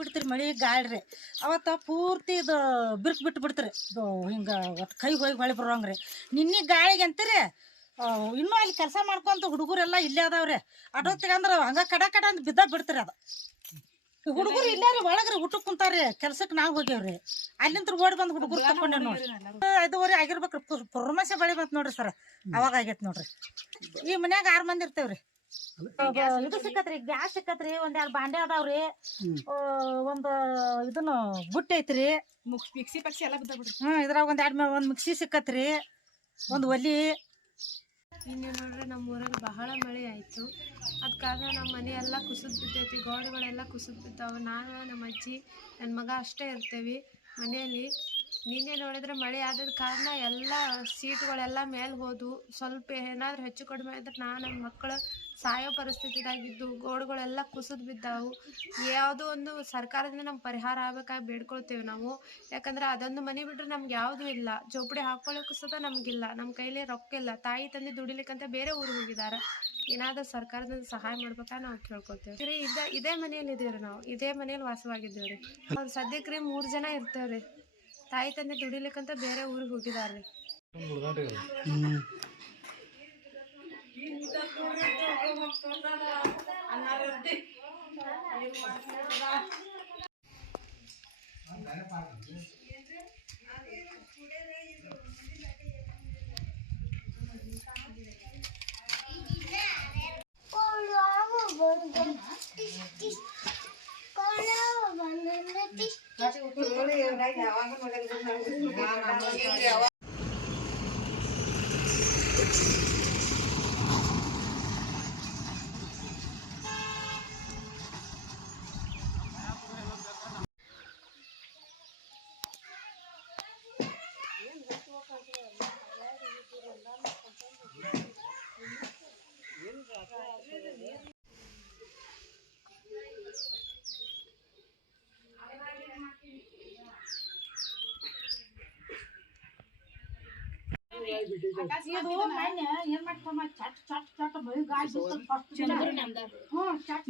ಬಿಡ್ತೀರಿ ಮಳಿ ಗಾಳ್ರಿ ಅವತ್ತ ಪೂರ್ತಿ ಇದು ಬಿರ್ಕ್ ಬಿಟ್ಬಿಡ್ತೀರಿ ಹಿಂಗೆ ಕೈ ಹೋಗಿ ಹೊಳಿ ಬರೋಂಗ್ರಿ ನಿನ್ನೆ ಗಾಳಿಗೆ ಅಂತೀರಿ ಇನ್ನೂ ಅಲ್ಲಿ ಕೆಲಸ ಮಾಡ್ಕೊಂತ ಹುಡುಗರೆಲ್ಲ ಇಲ್ಲೇ ಅದಾವ್ರಿ ಅಟೋತ್ತಿಗೆ ಅಂದ್ರೆ ಹಂಗೆ ಕಡ ಅಂತ ಬಿದ್ದ ಬಿಡ್ತೀರಿ ಅದು ಹುಡುಗರು ಇಲ್ಲೇ ರೀ ಒಳಗ್ರಿ ಊಟಕ್ಕೆ ಕುಂತಾರಿ ಕೆಲ್ಸಕ್ಕೆ ನಾವು ಹೋಗ್ಯಾವ್ರಿ ಅಲ್ಲಿಂದ ಓಡಿ ಬಂದು ಹುಡುಗರು ತಕೊಂಡೆ ನೋಡ್ರಿ 5:30 ಆಗಿರ್ಬೇಕ್ರಿ ಪುರ್ಮಸೆ ಬಳಿ ಬಂತು ನೋಡ್ರಿ ಸರ್ ಅವಾಗ ಆಗೈತೆ ನೋಡ್ರಿ ಈ ಮನ್ಯಾಗ 6 ಮಂದಿ ಇರ್ತೇವ್ರಿ ಇದು ಸಿಕ್ಕತ್ರಿ ಗ್ಯಾಸ್ ಸಿಕ್ಕತ್ರಿ 1-2 ಬಾಂಡೆ ಅದಾವ್ರಿ ಒಂದು ಇದನ್ನು ಬುಟ್ಟಿ ಐತ್ರಿ ಮಿಕ್ಸಿ ಪಕ್ಷಿ ಎಲ್ಲ ಬಿದ್ದಾವ್ರಿ ಇದ್ರಾಗ ಒಂದು ಮಿಕ್ಸಿ ಸಿಕ್ಕತ್ರಿ ಒಂದು ಒಲಿ ನಿನ್ನೆ ನೋಡ್ರಿ ನಮ್ಮ ಊರಲ್ಲಿ ಬಹಳ ಮಳೆ ಆಯಿತು ಅದ ಕಾರಣ ನಮ್ಮ ಮನೆ ಎಲ್ಲ ಕುಸಿದು ಬಿದ್ದೈತಿ ಗೋಡೆಗಳೆಲ್ಲ ಕುಸಿದು ಬಿದ್ದಾವೆ ನಾನು ನಮ್ಮ ಅಜ್ಜಿ ನನ್ನ ಮಗ ಅಷ್ಟೇ ಇರ್ತೇವೆ ಮನೆಯಲ್ಲಿ ನಿನ್ನೆ ನೋಡಿದ್ರೆ ಮಳೆ ಆದ ಕಾರಣ ಎಲ್ಲ ಸೀಟ್ಗಳೆಲ್ಲ ಮೇಲೆ ಹೋದು ಸ್ವಲ್ಪ ಏನಾದರೂ ಹೆಚ್ಚು ಕಡಿಮೆ ಇದ್ರೆ ನನ್ನ ಮಕ್ಕಳು ಸಾಯೋ ಪರಿಸ್ಥಿತಿದಾಗಿದ್ದು ಗೋಡೆಗಳೆಲ್ಲ ಕುಸಿದು ಬಿದ್ದಾವು ಯಾವುದೋ ಒಂದು ಸರ್ಕಾರದಿಂದ ನಮ್ಗೆ ಪರಿಹಾರ ಆಗಬೇಕಾಗಿ ಬೇಡ್ಕೊಳ್ತೇವೆ ನಾವು ಯಾಕಂದ್ರೆ ಅದೊಂದು ಮನೆ ಬಿಟ್ಟರೆ ನಮ್ಗೆ ಯಾವುದೂ ಇಲ್ಲ ಜೋಪಡಿ ಹಾಕ್ಕೊಳ್ಳೋಕ್ಕೂ ಸಹ ನಮಗಿಲ್ಲ ನಮ್ಮ ಕೈಲಿ ರೊಕ್ಕ ಇಲ್ಲ ತಾಯಿ ತಂದೆ ದುಡಿಲಿಕ್ಕಂತ ಬೇರೆ ಊರಿಗೆ ಹೋಗಿದ್ದಾರೆ ಏನಾದರೂ ಸರ್ಕಾರದಿಂದ ಸಹಾಯ ಮಾಡ್ಬೇಕಾ ನಾವು ಕೇಳ್ಕೊತೇವೆ ರೀ ಇದೇ ಮನೇಲಿ ಇದೀವಿ ನಾವು ಇದೇ ಮನೇಲಿ ವಾಸವಾಗಿದ್ದೇವೆ ರೀ ಅವ್ರು ಸದ್ಯಕ್ಕೆ ರೀ 3 ಜನ ಇರ್ತೇವೆ ರೀ ತಾಯಿ ತಂದೆ ದುಡಿಲಿಕ್ಕಂತ ಬೇರೆ ಊರಿಗೆ ಹೋಗಿದ್ದಾರೆ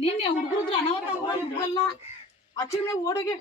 ನಿನ್ನೆ ಹುಡುಗರು ಅನಾಹುತ ಅಚ್ಚುಮೆ ಓಡೋಗಿ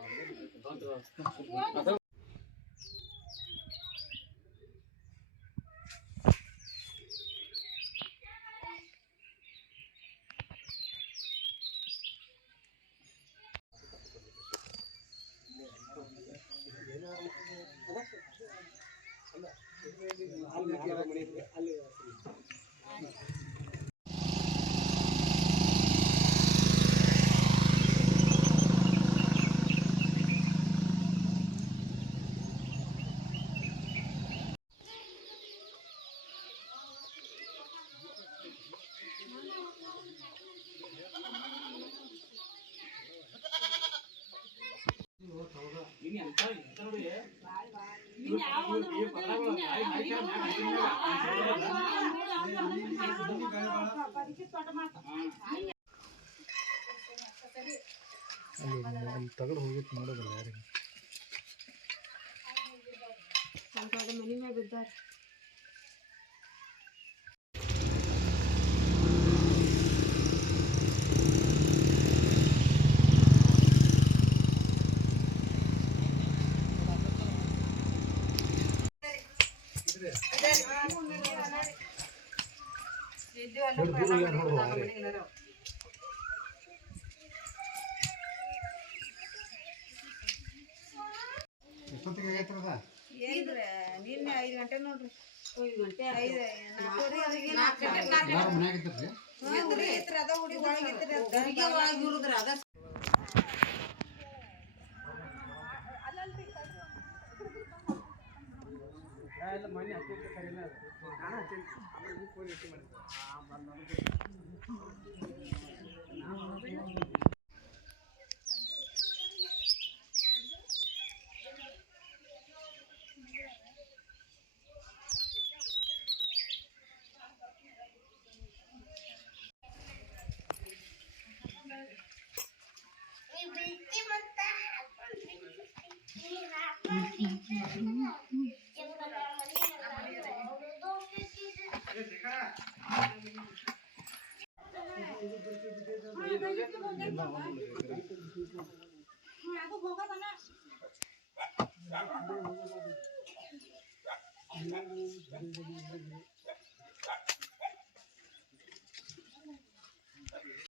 ತಗಡು ಹೋಗಿತ್ತು ನೋಡೋದಿಲ್ಲ ಯಾರಿಗೆ ಮನೆ ಮೇಲೆ ಬಿದ್ದಾರೆ ನಿನ್ನೆ 5 ಗಂಟೆ ನೋಡ್ರಿ 5 ಗಂಟೆ 4 ಅದ ಹುಡುಗಿ ಒಳಗಿದ್ರಿ ಅದ ಮನೆ ಹತ್ತಿರ ಕರೀನ ನಾನು ಹತ್ತಿ ಫೋನ್ ಇಟ್ಟು ಮಾಡಿದ್ದೆ